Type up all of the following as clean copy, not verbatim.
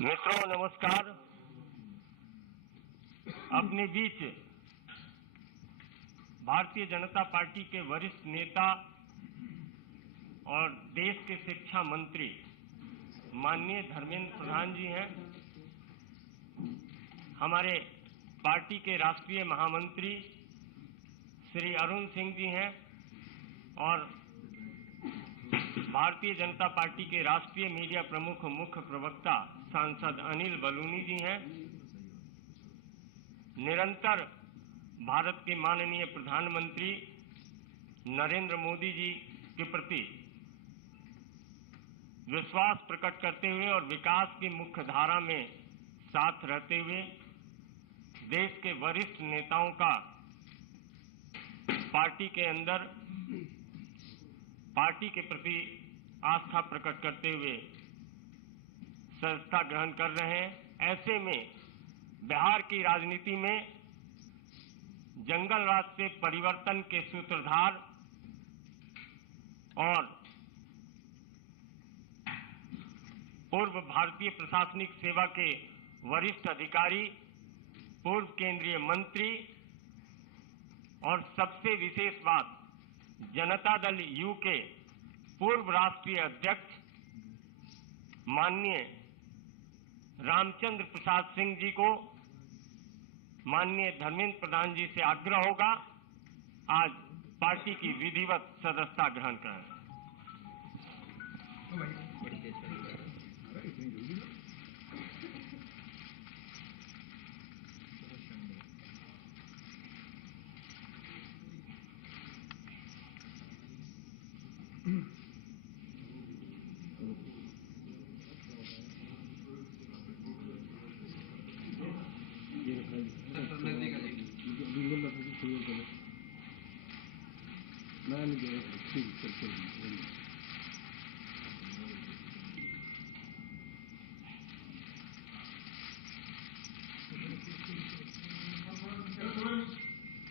मित्रों नमस्कार। अपने बीच भारतीय जनता पार्टी के वरिष्ठ नेता और देश के शिक्षा मंत्री माननीय धर्मेंद्र प्रधान जी हैं। हमारे पार्टी के राष्ट्रीय महामंत्री श्री अरुण सिंह जी हैं और भारतीय जनता पार्टी के राष्ट्रीय मीडिया प्रमुख मुख्य प्रवक्ता सांसद अनिल बलूनी जी हैं। निरंतर भारत के माननीय प्रधानमंत्री नरेंद्र मोदी जी के प्रति विश्वास प्रकट करते हुए और विकास की मुख्य धारा में साथ रहते हुए देश के वरिष्ठ नेताओं का पार्टी के अंदर पार्टी के प्रति आस्था प्रकट करते हुए सदस्यता ग्रहण कर रहे हैं। ऐसे में बिहार की राजनीति में जंगल राज से परिवर्तन के सूत्रधार और पूर्व भारतीय प्रशासनिक सेवा के वरिष्ठ अधिकारी, पूर्व केंद्रीय मंत्री और सबसे विशेष बात जनता दल यू के पूर्व राष्ट्रीय अध्यक्ष माननीय रामचंद्र प्रसाद सिंह जी को माननीय धर्मेंद्र प्रधान जी से आग्रह होगा आज पार्टी की विधिवत सदस्यता ग्रहण करें।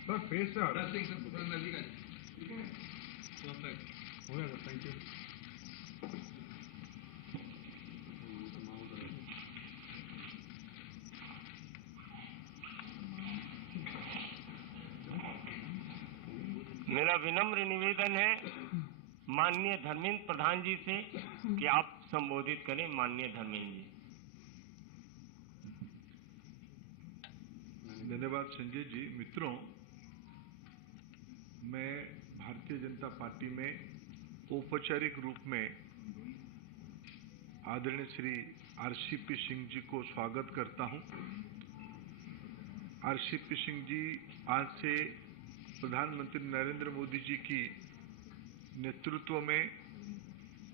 सर फेस से हो गया सर, थैंक यू। मेरा विनम्र निवेदन है माननीय धर्मेंद्र प्रधान जी से कि आप संबोधित करें। माननीय धर्मेंद्र जी। धन्यवाद संजय जी। मित्रों, मैं भारतीय जनता पार्टी में औपचारिक रूप में आदरणीय श्री आरसीपी सिंह जी को स्वागत करता हूं। आरसीपी सिंह जी आज से प्रधानमंत्री नरेंद्र मोदी जी की नेतृत्व में,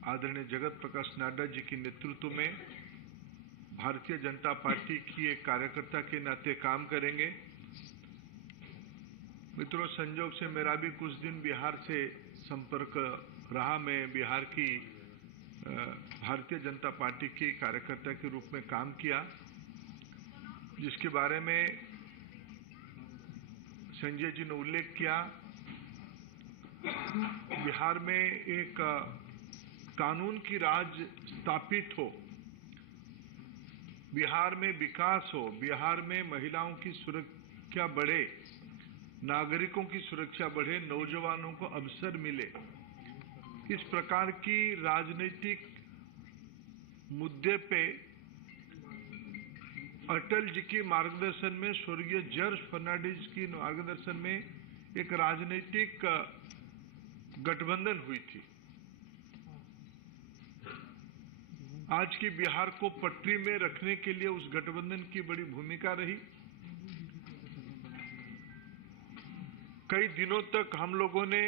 आदरणीय जगत प्रकाश नड्डा जी की नेतृत्व में भारतीय जनता पार्टी की एक कार्यकर्ता के नाते काम करेंगे। मित्रों, संजोग से मेरा भी कुछ दिन बिहार से संपर्क रहा। मैं बिहार की भारतीय जनता पार्टी की कार्यकर्ता के रूप में काम किया, जिसके बारे में संजय जी ने उल्लेख किया। बिहार में एक कानून की राज स्थापित हो, बिहार में विकास हो, बिहार में महिलाओं की सुरक्षा बढ़े, नागरिकों की सुरक्षा बढ़े, नौजवानों को अवसर मिले, इस प्रकार की राजनीतिक मुद्दे पे अटल जी की मार्गदर्शन में, स्वर्गीय जॉर्ज फर्नांडिस की मार्गदर्शन में एक राजनीतिक गठबंधन हुई थी। आज की बिहार को पटरी में रखने के लिए उस गठबंधन की बड़ी भूमिका रही। कई दिनों तक हम लोगों ने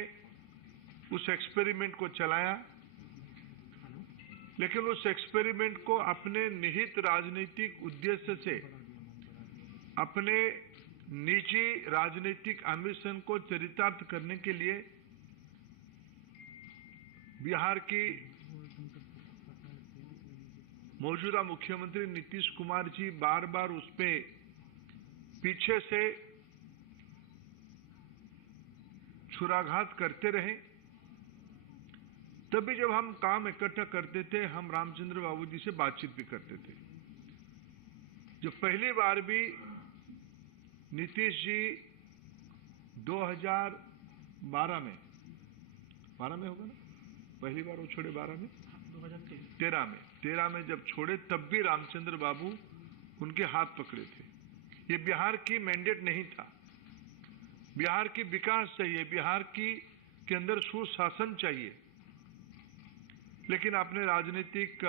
उस एक्सपेरिमेंट को चलाया, लेकिन उस एक्सपेरिमेंट को अपने निहित राजनीतिक उद्देश्य से, अपने निजी राजनीतिक एम्बिशन को चरितार्थ करने के लिए बिहार की मौजूदा मुख्यमंत्री नीतीश कुमार जी बार बार उस पे पीछे से छुराघात करते रहे। तभी जब हम काम इकट्ठा करते थे, हम रामचंद्र बाबू जी से बातचीत भी करते थे। जो पहली बार भी नीतीश जी 2012 में 12 में होगा ना, पहली बार वो छोड़े 12 में 13 में जब छोड़े तब भी रामचंद्र बाबू उनके हाथ पकड़े थे। ये बिहार की मैंडेट नहीं था। बिहार की विकास चाहिए, बिहार के अंदर सुशासन चाहिए, लेकिन अपने राजनीतिक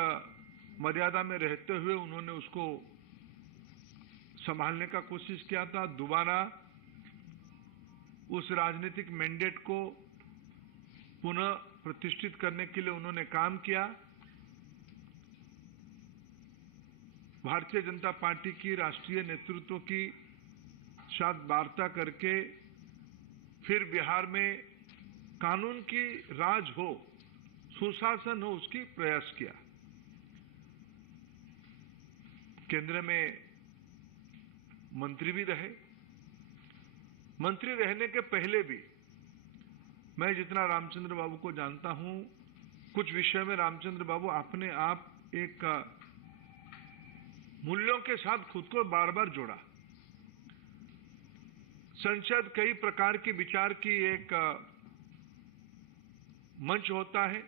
मर्यादा में रहते हुए उन्होंने उसको संभालने का कोशिश किया था। दोबारा उस राजनीतिक मैंडेट को पुनः प्रतिष्ठित करने के लिए उन्होंने काम किया। भारतीय जनता पार्टी की राष्ट्रीय नेतृत्व की साथ वार्ता करके फिर बिहार में कानून की राज हो, सुशासन हो, उसकी प्रयास किया। केंद्र में मंत्री भी रहे। मंत्री रहने के पहले भी मैं जितना रामचंद्र बाबू को जानता हूं, कुछ विषय में रामचंद्र बाबू अपने आप एक मूल्यों के साथ खुद को बार बार जोड़ा। संसद कई प्रकार के विचार की एक मंच होता है।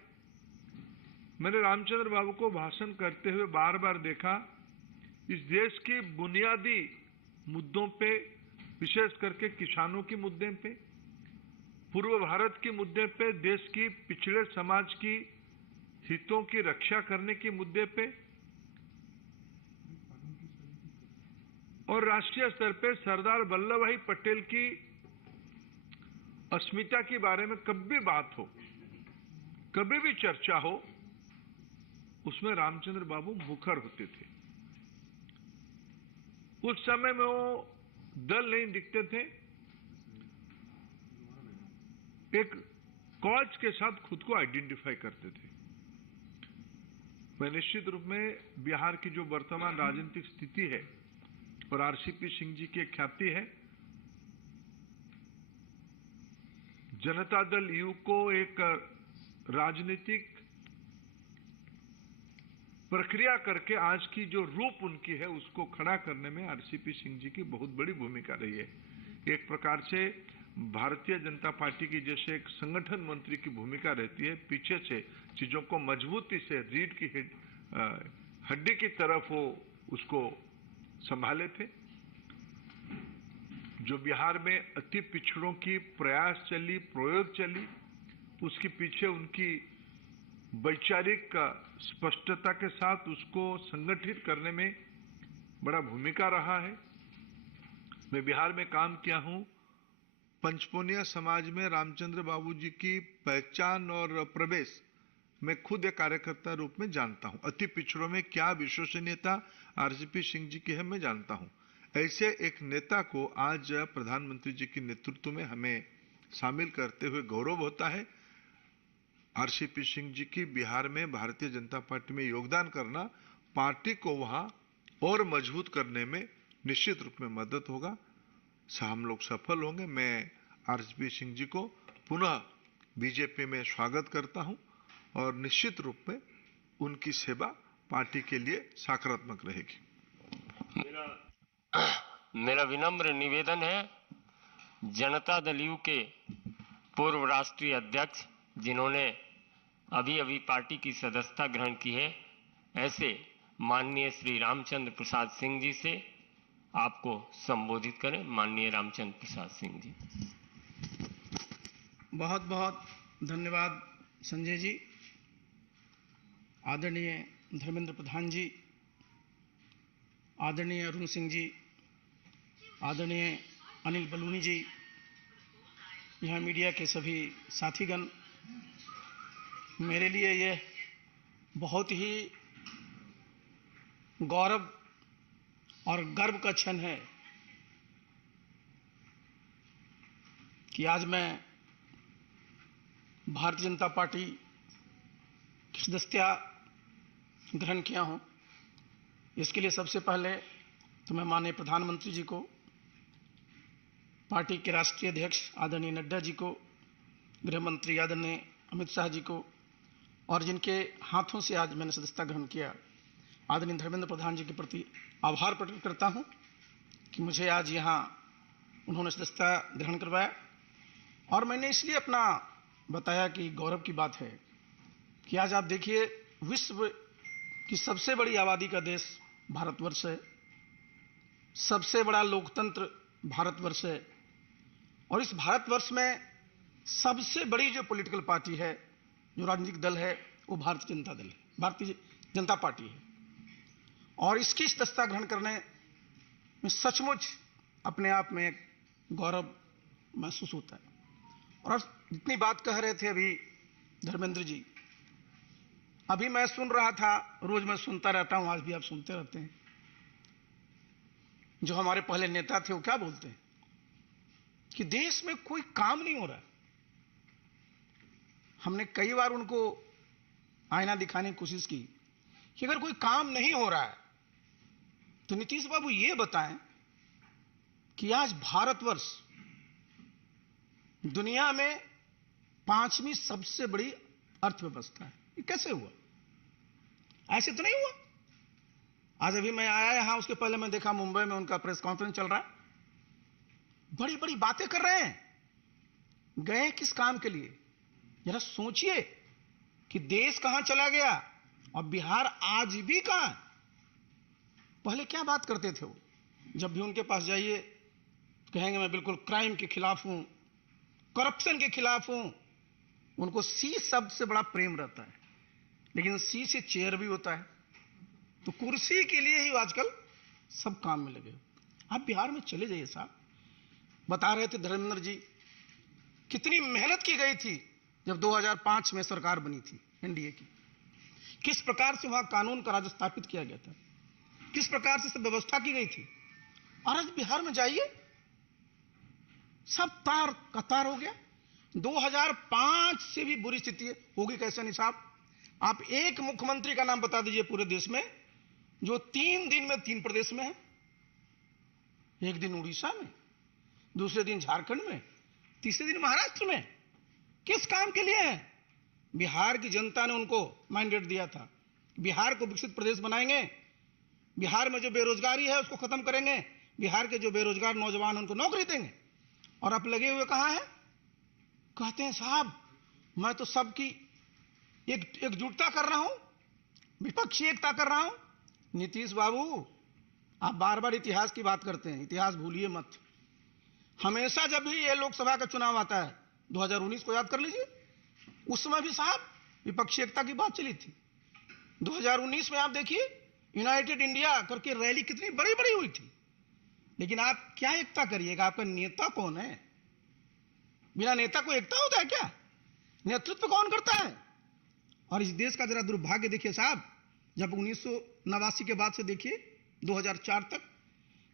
मैंने रामचंद्र बाबू को भाषण करते हुए बार बार देखा, इस देश के बुनियादी मुद्दों पे, विशेष करके किसानों के मुद्दे पे, पूर्व भारत के मुद्दे पे, देश की पिछड़े समाज की हितों की रक्षा करने के मुद्दे पे और राष्ट्रीय स्तर पे सरदार वल्लभ भाई पटेल की अस्मिता के बारे में कभी भी बात हो, कभी भी चर्चा हो, उसमें रामचंद्र बाबू मुखर होते थे। उस समय में वो दल नहीं दिखते थे, एक कॉज के साथ खुद को आइडेंटिफाई करते थे। मैं निश्चित रूप में बिहार की जो वर्तमान राजनीतिक स्थिति है और आरसीपी सिंह जी की ख्याति है, जनता दल यू को एक राजनीतिक प्रक्रिया करके आज की जो रूप उनकी है उसको खड़ा करने में आरसीपी सिंह जी की बहुत बड़ी भूमिका रही है। एक प्रकार से भारतीय जनता पार्टी की जैसे एक संगठन मंत्री की भूमिका रहती है, पीछे से चीजों को मजबूती से रीढ़ की हड्डी की तरफ वो उसको संभाले थे। जो बिहार में अति पिछड़ों की प्रयास चली, प्रयोग चली, उसके पीछे उनकी वैचारिक स्पष्टता के साथ उसको संगठित करने में बड़ा भूमिका रहा है। मैं बिहार में काम किया हूं। पंचपोनिया समाज में रामचंद्र बाबू जी की पहचान और प्रवेश मैं खुद एक कार्यकर्ता रूप में जानता हूं। अति पिछड़ों में क्या विश्वसनीयता आरसीपी सिंह जी की है मैं जानता हूं। ऐसे एक नेता को आज प्रधानमंत्री जी के नेतृत्व में हमें शामिल करते हुए गौरव होता है। आरसीपी सिंह जी की बिहार में भारतीय जनता पार्टी में योगदान करना पार्टी को वहां और मजबूत करने में निश्चित रूप में मदद होगा। हम लोग सफल होंगे। मैं आरसीपी सिंह जी को पुनः बीजेपी में स्वागत करता हूं और निश्चित रूप में उनकी सेवा पार्टी के लिए सकारात्मक रहेगी। मेरा विनम्र निवेदन है, जनता दल यू के पूर्व राष्ट्रीय अध्यक्ष जिन्होंने अभी अभी पार्टी की सदस्यता ग्रहण की है, ऐसे माननीय श्री रामचंद्र प्रसाद सिंह जी से आपको संबोधित करें। माननीय रामचंद्र प्रसाद सिंह जी। बहुत बहुत धन्यवाद संजय जी। आदरणीय धर्मेंद्र प्रधान जी, आदरणीय अरुण सिंह जी, आदरणीय अनिल बलूनी जी, यहाँ मीडिया के सभी साथीगण, मेरे लिए यह बहुत ही गौरव और गर्व का क्षण है कि आज मैं भारतीय जनता पार्टी की सदस्यता ग्रहण किया हूं। इसके लिए सबसे पहले तो मैं माननीय प्रधानमंत्री जी को, पार्टी के राष्ट्रीय अध्यक्ष आदरणीय नड्डा जी को, गृह मंत्री आदरणीय अमित शाह जी को, और जिनके हाथों से आज मैंने सदस्यता ग्रहण किया, आदरणीय धर्मेंद्र प्रधान जी के प्रति आभार प्रकट करता हूं कि मुझे आज यहाँ उन्होंने सदस्यता ग्रहण करवाया। और मैंने इसलिए अपना बताया कि गौरव की बात है कि आज आप देखिए, विश्व की सबसे बड़ी आबादी का देश भारतवर्ष है, सबसे बड़ा लोकतंत्र भारतवर्ष है, और इस भारतवर्ष में सबसे बड़ी जो पॉलिटिकल पार्टी है, जो राजनीतिक दल है, वो भारतीय जनता दल है, भारतीय जनता पार्टी है। और इसकी सदस्यता ग्रहण करने में सचमुच अपने आप में एक गौरव महसूस होता है। और जितनी बात कह रहे थे अभी धर्मेंद्र जी, अभी मैं सुन रहा था, रोज मैं सुनता रहता हूं, आज भी आप सुनते रहते हैं, जो हमारे पहले नेता थे वो क्या बोलते हैं कि देश में कोई काम नहीं हो रहा है। हमने कई बार उनको आईना दिखाने की कोशिश की कि अगर कोई काम नहीं हो रहा है तो नीतीश बाबू ये बताएं कि आज भारतवर्ष दुनिया में 5वीं सबसे बड़ी अर्थव्यवस्था है। ये कैसे हुआ? ऐसे तो नहीं हुआ। आज अभी मैं आया यहां, उसके पहले मैं देखा मुंबई में उनका प्रेस कॉन्फ्रेंस चल रहा है, बड़ी बड़ी बातें कर रहे हैं। गए किस काम के लिए? जरा सोचिए कि देश कहां चला गया और बिहार आज भी कहां है। पहले क्या बात करते थे वो? जब भी उनके पास जाइए कहेंगे मैं बिल्कुल क्राइम के खिलाफ हूं, करप्शन के खिलाफ हूं। उनको सी शब्द से बड़ा प्रेम रहता है, लेकिन सी से चेयर भी होता है, तो कुर्सी के लिए ही आजकल सब काम में लगे। आप बिहार में चले जाइए साहब, बता रहे थे धर्मेंद्र जी कितनी मेहनत की गई थी जब 2005 में सरकार बनी थी एनडीए की, किस प्रकार से वहां कानून का राज स्थापित किया गया था, किस प्रकार से सब व्यवस्था की गई थी। और आज बिहार में जाइए, सब तार कतार हो गया। 2005 से भी बुरी स्थिति होगी कैसे नहीं साहब? आप एक मुख्यमंत्री का नाम बता दीजिए पूरे देश में जो 3 दिन में 3 प्रदेश में है। एक दिन उड़ीसा में, दूसरे दिन झारखंड में, तीसरे दिन महाराष्ट्र में। किस काम के लिए है? बिहार की जनता ने उनको मैंडेट दिया था, बिहार को विकसित प्रदेश बनाएंगे, बिहार में जो बेरोजगारी है उसको खत्म करेंगे, बिहार के जो बेरोजगार नौजवान उनको नौकरी देंगे। और आप लगे हुए कहां हैं? कहते हैं साहब मैं तो सबकी एकजुटता कर रहा हूं, विपक्षी एकता कर रहा हूं। नीतीश बाबू, आप बार बार इतिहास की बात करते हैं, इतिहास भूलिए मत। हमेशा जब भी ये लोकसभा का चुनाव आता है, 2019 को याद कर लीजिए, उस समय भी साहब विपक्षी एकता की बात चली थी। 2019 में आप देखिए यूनाइटेड इंडिया करके रैली कितनी बड़ी बड़ी हुई थी। लेकिन आप क्या एकता करिएगा? आपका नेता कौन है? बिना नेता को एकता होता है क्या? नेतृत्व कौन करता है? और इस देश का जरा दुर्भाग्य देखिए साहब, जब 1989 के बाद से देखिए 2004 तक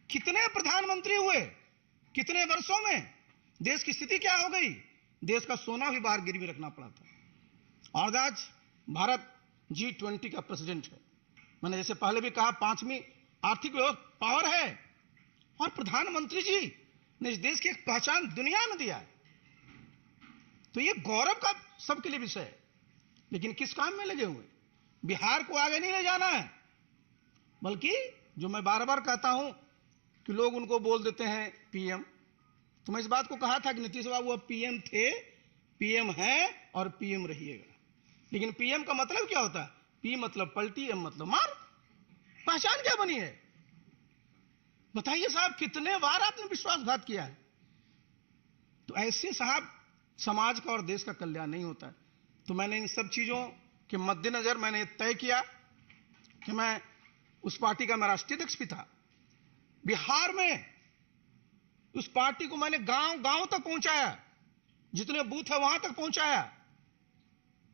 कितने प्रधानमंत्री हुए, कितने वर्षों में देश की स्थिति क्या हो गई? देश का सोना भी बाहर गिरवी रखना पड़ा था। और आज भारत G20 का प्रेसिडेंट है। मैंने जैसे पहले भी कहा, 5वीं आर्थिक पावर है, और प्रधानमंत्री जी ने इस देश की एक पहचान दुनिया में दिया है। तो ये गौरव का सबके लिए विषय है। लेकिन किस काम में लगे हुए? बिहार को आगे नहीं ले जाना है, बल्कि जो मैं बार बार कहता हूं कि लोग उनको बोल देते हैं पीएम। तो मैं इस बात को कहा था कि नीतीश बाबू अब पीएम थे, पीएम हैं और पीएम रहिएगा। लेकिन पीएम का मतलब क्या होता है? पी मतलब पलटी, एम मतलब मार। पहचान क्या बनी है? बताइए साहब, कितने बार आपने विश्वासघात किया है? तो ऐसे साहब समाज का और देश का कल्याण नहीं होता है। तो मैंने इन सब चीजों के मद्देनजर मैंने तय किया कि मैं उस पार्टी का मैं राष्ट्रीय अध्यक्ष भी था। बिहार में उस पार्टी को मैंने गांव गांव तक पहुंचाया, जितने बूथ है वहां तक पहुंचाया।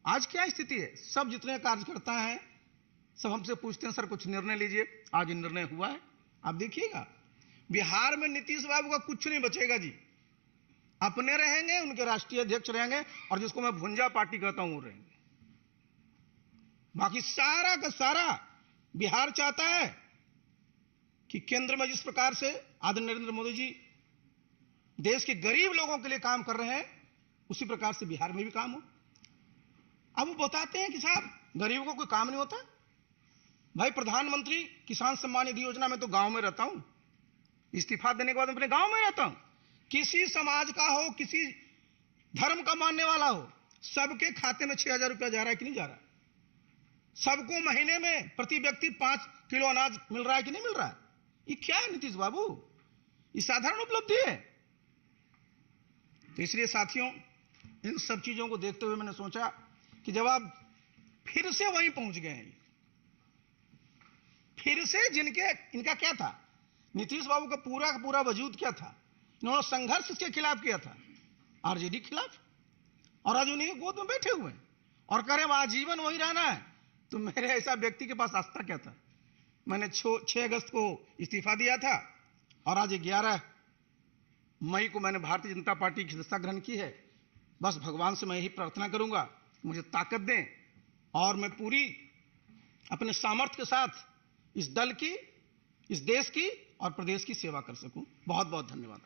आज क्या स्थिति है? सब जितने कार्यकर्ता हैं सब हमसे पूछते हैं सर कुछ निर्णय लीजिए। आज निर्णय हुआ है, आप देखिएगा बिहार में नीतीश बाबू का कुछ नहीं बचेगा जी। अपने रहेंगे, उनके राष्ट्रीय अध्यक्ष रहेंगे, और जिसको मैं भुंजा पार्टी कहता हूं वो रहेंगे। बाकी सारा का सारा बिहार चाहता है कि केंद्र में जिस प्रकार से आदरणीय नरेंद्र मोदी जी देश के गरीब लोगों के लिए काम कर रहे हैं, उसी प्रकार से बिहार में भी काम हो। अब वो बताते हैं कि साहब गरीबों को कोई काम नहीं होता। भाई प्रधानमंत्री किसान सम्मान निधि योजना में तो गांव में रहता हूं, इस्तीफा देने के बाद अपने गांव में रहता हूं। किसी समाज का हो, किसी धर्म का मानने वाला हो, सबके खाते में 6,000 रुपया जा रहा है कि नहीं जा रहा है? सबको महीने में प्रति व्यक्ति 5 किलो अनाज मिल रहा है कि नहीं मिल रहा है? ये क्या है नीतीश बाबू? ये साधारण उपलब्धि है। तो इसलिए साथियों, इन सब चीजों को देखते हुए मैंने सोचा कि जब आप फिर से वहीं पहुंच गए हैं, फिर से इनका क्या था, नीतीश बाबू का पूरा वजूद क्या था? इन्होंने संघर्ष के खिलाफ किया था, आरजेडी के खिलाफ, और आज उन्हीं गोद में बैठे हुए हैं और कह रहे हैं आजीवन वहीं रहना है। तो मेरे ऐसा व्यक्ति के पास आस्था क्या था? मैंने 6 अगस्त को इस्तीफा दिया था और आज 11 मई को मैंने भारतीय जनता पार्टी की सदस्यता ग्रहण की है। बस भगवान से मैं यही प्रार्थना करूंगा, मुझे ताकत दें और मैं पूरी अपने सामर्थ्य के साथ इस दल की, इस देश की और प्रदेश की सेवा कर सकूं। बहुत बहुत धन्यवाद।